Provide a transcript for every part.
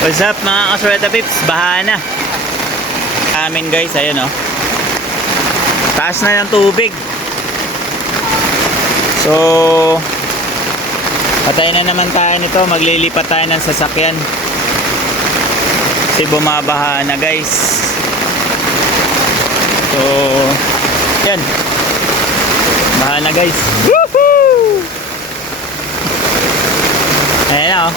What's up mga kasweta pips? Baha na amin guys, ayun o. Taas na ng tubig. So patay na naman tayo nito. Maglilipat tayo ng sasakyan kasi bumabaha na guys. So yan, baha na guys. Woohoo! Ayan na o.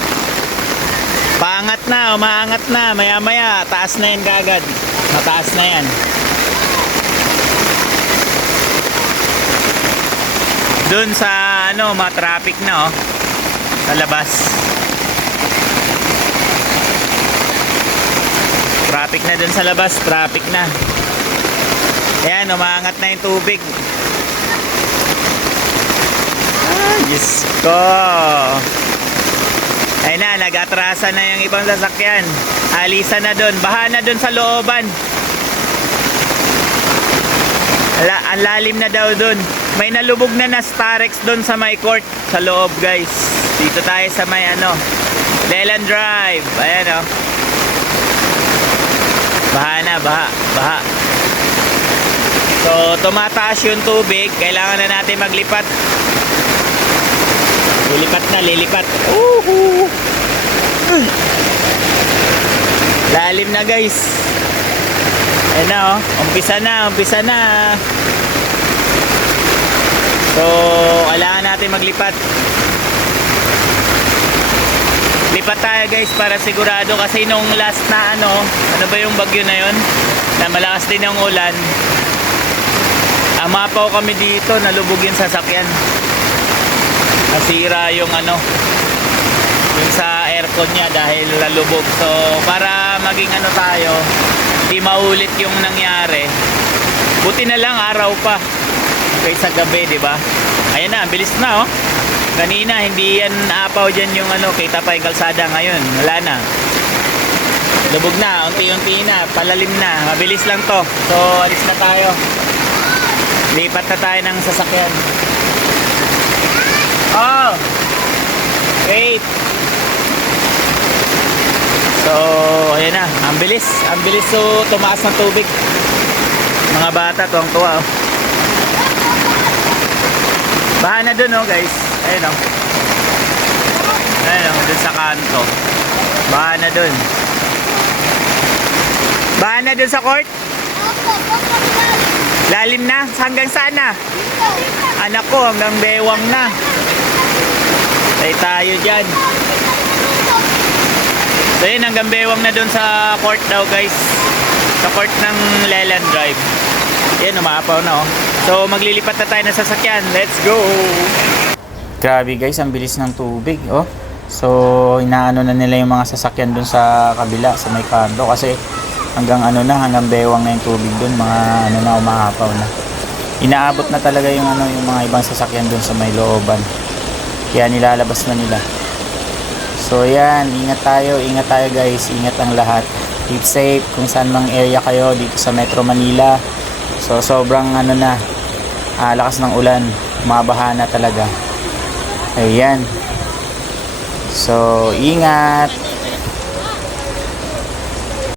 Paangat na, umaangat na, maya maya taas na yan kagad. Mataas na yan. Doon sa ano, traffic na oh, sa labas. Traffic na doon sa labas, traffic na. Ayan, umaangat na yung tubig. Ah, Diyos ko. Ayun na, nag-atrasa na yung ibang sasakyan. Alisan na doon. Baha na doon sa looban. Ang lalim na daw doon. May nalubog na Starex doon sa may court. Sa loob guys. Dito tayo sa may ano, Leland Drive. Ayan o. Baha na, baha. Baha. So tumataas yung tubig. Kailangan na natin maglipat. Lilipat na, lilipat. Lalim na guys. Ayan na oh. Umpisa na, umpisa na. So kailangan natin maglipat. Lipat tayo guys para sigurado. Kasi nung last na ano ba yung bagyo na yun, na malakas din ang ulan, amapaw kami dito. Nalubog yung sasakyan. Nasira yung ano, yung sa aircon niya dahil lalubog. So para maging ano tayo, hindi maulit yung nangyari, buti na lang araw pa kaysa gabi, di ba? Ayan na, bilis na oh. Kanina hindi yan apaw dyan yung ano, kita pa yung kalsada. Ngayon wala na, lubog na, unti-unti na, palalim na, mabilis lang to. So alis na tayo, lipat na tayo ng sasakyan. Oh, wait. So, ayan na, ang bilis. Ang bilis so tumaas ng tubig. Mga bata, tuwang-tuwa oh. Baha na dun oh guys. Ayan oh. Ayan oh, dun sa kanto. Baha na dun. Baha na dun sa court? Lalim na? Hanggang saan na? Anak ko, hanggang bewang na. Tay tayo dyan. So yun, hanggang bewang na dun sa court daw guys. Sa court ng Leland Drive. Yan, umaapaw na oh. So maglilipat na tayo ng sasakyan. Let's go! Grabe guys, ang bilis ng tubig oh. So inaano na nila yung mga sasakyan dun sa kabila, sa may kanto. Kasi hanggang ano na, hanggang bewang na yung tubig dun. Mga ano na, umaapaw na. Inaabot na talaga yung ano, yung mga ibang sasakyan dun sa may looban. Kaya nilalabas na nila. So yan, ingat tayo guys, ingat ang lahat. Keep safe kung saan mang area kayo dito sa Metro Manila. So sobrang ano na, lakas ng ulan, mabaha na talaga. Ayan. So ingat.